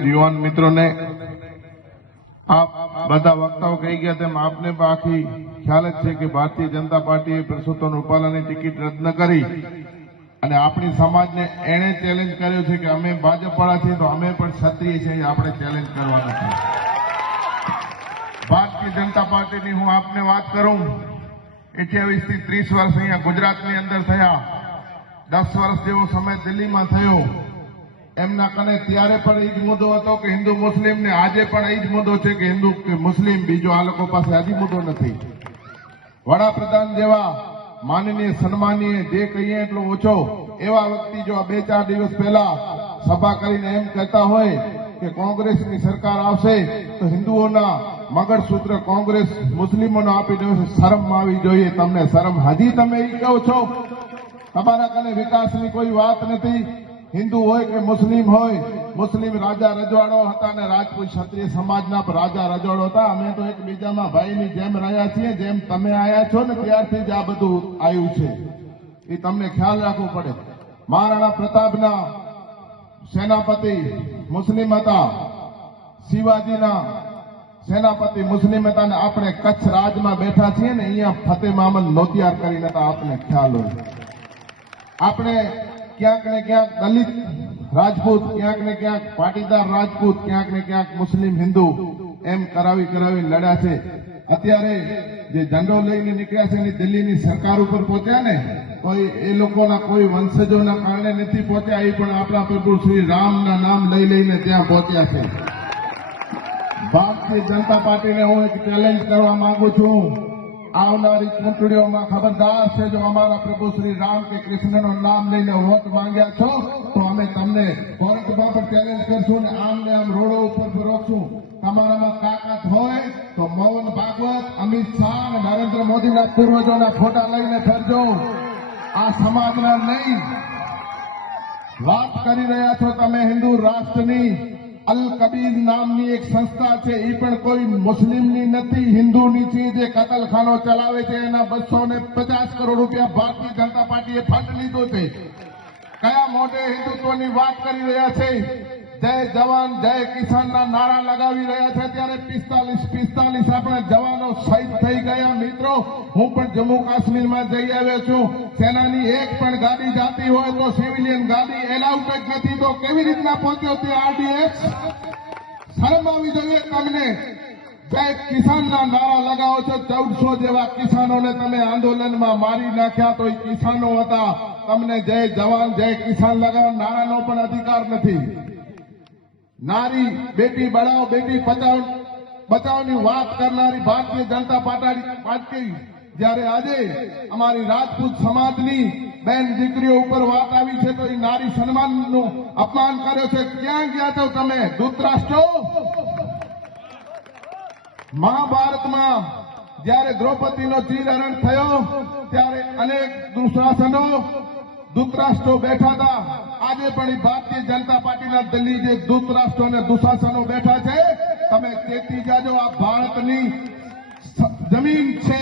તેમજ યુવાન મિત્રોને આપ બધા વક્તાઓ કહી ગયા તેમ આપને પણ આખી ખ્યાલ જ છે કે ભારતીય જનતા પાર્ટીએ પરસોત્તમ રૂપાલાની ટિકિટ રદ ન કરી અને આપણી સમાજને એણે ચેલેન્જ કર્યો છે કે અમે ભાજપવાળા છીએ તો અમે પણ ક્ષત્રિય છીએ, આપણે ચેલેન્જ કરવાનું છે. ભારતીય જનતા પાર્ટીની હું આપને વાત કરું, 28 થી 30 વર્ષ અહીંયા ગુજરાતની અંદર થયા, 10 વર્ષ જેવો સમય દિલ્હીમાં થયો. એમના કને ત્યારે પણ એ જ મુદ્દો હતો કે હિન્દુ મુસ્લિમ ને આજે પણ એ જ મુદ્દો છે કે હિન્દુ કે મુસ્લિમ, બીજો આ લોકો પાસે હજી મુદ્દો નથી. વડાપ્રધાન જેવા માનનીય સન્માનીય જે કહીએ એટલો ઓછો એવા વ્યક્તિ જો 2-4 દિવસ પહેલા સભા કરીને એમ કહેતા હોય કે કોંગ્રેસની સરકાર આવશે તો હિન્દુઓના મગજસૂત્ર કોંગ્રેસ મુસ્લિમોને આપી દેશે, શરમ આવી જોઈએ તમને. શરમ હજી તમે એ કહો છો? તમારા કને વિકાસની કોઈ વાત નથી. હિન્દુ હોય કે મુસ્લિમ હોય, મુસ્લિમ રાજા રજવાડો હતા અને રાજપૂત ક્ષત્રિય સમાજના રાજા રજવાડો હતા. અમે તો એકબીજામાં ભાઈની જેમ રહ્યા છીએ, જેમ તમે આવ્યા છો ને ત્યારથી જ આ બધું આવ્યું છે. એ તમને ખ્યાલ રાખવો પડે. મહારાણા પ્રતાપના સેનાપતિ મુસ્લિમ હતા, શિવાજીના સેનાપતિ મુસ્લિમ હતા અને આપણે કચ્છ રાજમાં બેઠા છીએ ને અહીંયા ફતેહ મહમદ નોતિયાર કરીને હતા, આપને ખ્યાલ હોય. આપણે ક્યાંક ને ક્યાંક દલિત રાજપૂત, ક્યાંક ને ક્યાંક પાટીદાર રાજપૂત, ક્યાંક ને ક્યાંક મુસ્લિમ હિન્દુ એમ કરાવી લડ્યા છે. અત્યારે જે ઝંડો લઈને નીકળ્યા છે એની દિલ્હીની સરકાર ઉપર પહોંચ્યા ને, કોઈ એ લોકોના કોઈ વંશજોના કારણે નથી પહોંચ્યા, એ પણ આપણા પ્રભુ શ્રી રામના નામ લઈને ત્યાં પહોંચ્યા છે. ભારતીય જનતા પાર્ટીને હું એક ચેલેન્જ કરવા માંગુ છું. આવનારી ચૂંટણીઓમાં ખબરદાર છે, જો અમારા પ્રભુ શ્રી રામ કે કૃષ્ણનું નામ લઈને વોટ માંગ્યા છો તો અમે તમને કોર્ટમાં પણ ચેલેન્જ કરશું ને આમને આમ રોડો ઉપર રોકશું. તમારામાં તાકાત હોય તો મોહન ભાગવત, અમિત શાહ અને નરેન્દ્ર મોદીના પૂર્વજોના ફોટા લઈને ફરજો, આ સમાજના નહીં. વાત કરી રહ્યા છો તમે હિન્દુ રાષ્ટ્રની. અલ કબીર નામની એક સંસ્થા છે, એ પણ કોઈ મુસ્લિમની નથી, હિન્દુની છે, જે કતલખાનો ચલાવે છે. એના 250 કરોડ રૂપિયા ભારતીય જનતા પાર્ટીએ ફંડ લીધો છે. કયા મોઢે હિન્દુત્વની વાત કરી રહ્યા છે? જય જવાન જય કિસાનના નારા લગાવી રહ્યા છે. ત્યારે 45 આપણા જવાનો શહીદ થઈ ગયા. મિત્રો, હું પણ જમ્મુ કાશ્મીરમાં જઈ આવ્યો છું. સેનાની એક પણ ગાડી જાતી હોય તો સિવિલિયન ગાડી એલાઉડ જ નથી, તો કેવી રીતના પહોંચ્યો તે આરડીએક્સ? શરમ આવી જોઈએ તમને. જય કિસાનના નારા લગાવો છો. 1400 જેવા કિસાનોને તમે આંદોલનમાં મારી નાખ્યા, તો એ કિસાનો હતા. તમને જય જવાન જય કિસાન લગાવવા નારાનો પણ અધિકાર નથી. નારી બેટી બચાવો બેટી બચાવની વાત કરનારી ભારતીય જનતા પાર્ટી જ્યારે આજે અમારી રાજપૂત સમાજની બેન દીકરીઓ ઉપર વાત આવી છે તો એ નારી સન્માનનું અપમાન કર્યો છે. ક્યાં ગયા છો તમે ધૃતરાષ્ટ્રો? મહાભારતમાં જ્યારે દ્રૌપદીનો ચીરહરણ થયો ત્યારે અનેક દુશાસનો ધૃતરાષ્ટ્રો બેઠા હતા. આજે પણ ભારતીય જનતા પાર્ટીના દિલ્હી જે ધૃતરાષ્ટ્રો અને દુશાસનો બેઠા છે, તમે ચેતી જાજો. આ ભારતની જમીન છે,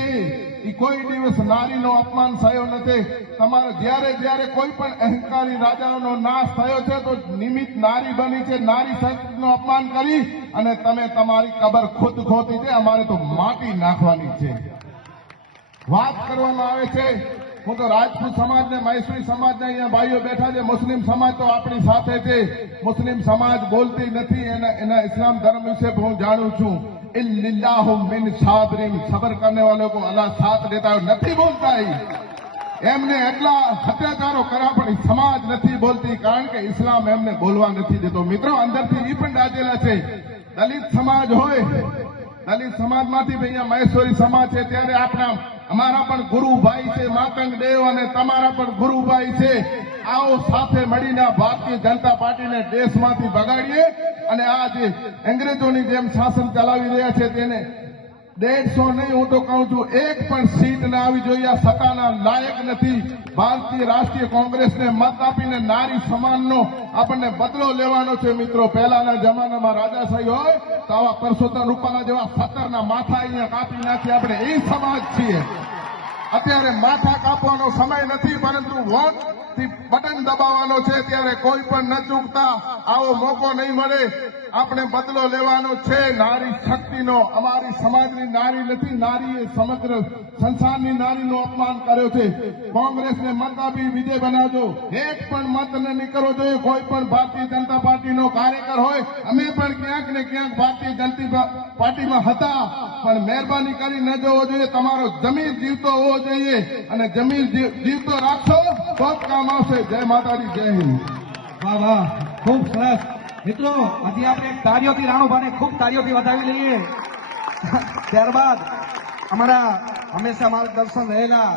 એ કોઈ દિવસ નારીનો અપમાન થયો નથી. તમારે જ્યારે કોઈ પણ અહંકારી રાજાઓનો નાશ થયો છે તો નિમિત્ત નારી બની છે. નારી શક્તિનું અપમાન કરી અને તમે તમારી કબર ખુદ ખોદી છે. અમારે તો માટી નાખવાની છે. વાત કરવામાં આવે છે, હું તો રાજપૂત સમાજને, મૈસૂરી સમાજને અહીંયા ભાઈઓ બેઠા છે. મુસ્લિમ સમાજ તો આપણી સાથે છે. મુસ્લિમ સમાજ બોલતી નથી. એના ઇસ્લામ ધર્મ વિશે હું જાણું છું. ઇલ્લિલ્લાહુ મિન સાબરીન, સબર કરને વાલો કો અલ્લાહ સાથ દેતા હોય, નથી બોલતા. એમને એટલા અત્યાચારો કર્યા પણ સમાજ નથી બોલતી, કારણ કે ઇસ્લામ એમને બોલવા નથી દેતો. મિત્રો, અંદરથી એ પણ દાજેલા છે. દલિત સમાજ હોય, દલિત સમાજમાંથી અહીંયા મહેશ્વરી સમાજ છે, ત્યારે અમારા પણ ગુરુભાઈ છે માતંગ દેવ, અને તમારા પણ ગુરુભાઈ છે. આવો સાથે મળીને ભારતીય જનતા પાર્ટીને દેશમાંથી ભગાડીએ અને આ જે અંગ્રેજોની જેમ શાસન ચલાવી રહ્યા છે તેને 150 નહીં, હું તો કહું છું 1 પણ સીટ ના આવી જોઈએ. આ સત્તાના લાયક નથી. ભારતીય રાષ્ટ્રીય કોંગ્રેસને મત આપીને નારી સમાનનો આપણને બદલો લેવાનો છે. મિત્રો, પહેલાના જમાનામાં રાજાશાહી હોય તો આવા પરસોત્તમ રૂપાલા જેવા 17 માથા અહીંયા કાપી નાખી. આપણે એ સમાજ છીએ. અત્યારે માથા કાપવાનો સમય નથી, પરંતુ વોટ થી બટન દબાવવાનો છે ત્યારે કોઈ પણ ન ચૂકતા આવો મોકો નહીં મળે. આપણે બદલો લેવાનો છે નારી શક્તિનો. અમારી સમાજની નારી નથી, નારીએ સમગ્ર સંસારની નારીનું અપમાન કર્યો છે. કોંગ્રેસને મત આપી વિજય બનાવજો. એક પણ મત ન નીકળવો જોઈએ. કોઈ પણ ભારતીય જનતા પાર્ટીનો કાર્યકર હોય, અમે પણ ક્યાંક ને ક્યાંક ભારતીય જનતા પાર્ટીમાં હતા, પણ મહેરબાની કરી ન જવો જોઈએ. તમારો જમીર જીવતો હોવો જોઈએ અને જમીર જીવતો રાખશો તો જ કામ આવશે. જય માતાજી, જય હિન્દ. વાહ વાહ, ખૂબ સરસ. મિત્રો, હજી આપણે તાળીઓથી રાણુભાને ખૂબ તાળીઓથી વધાવી લઈએ. ત્યારબાદ અમારા હંમેશા માર્ગદર્શન રહેલા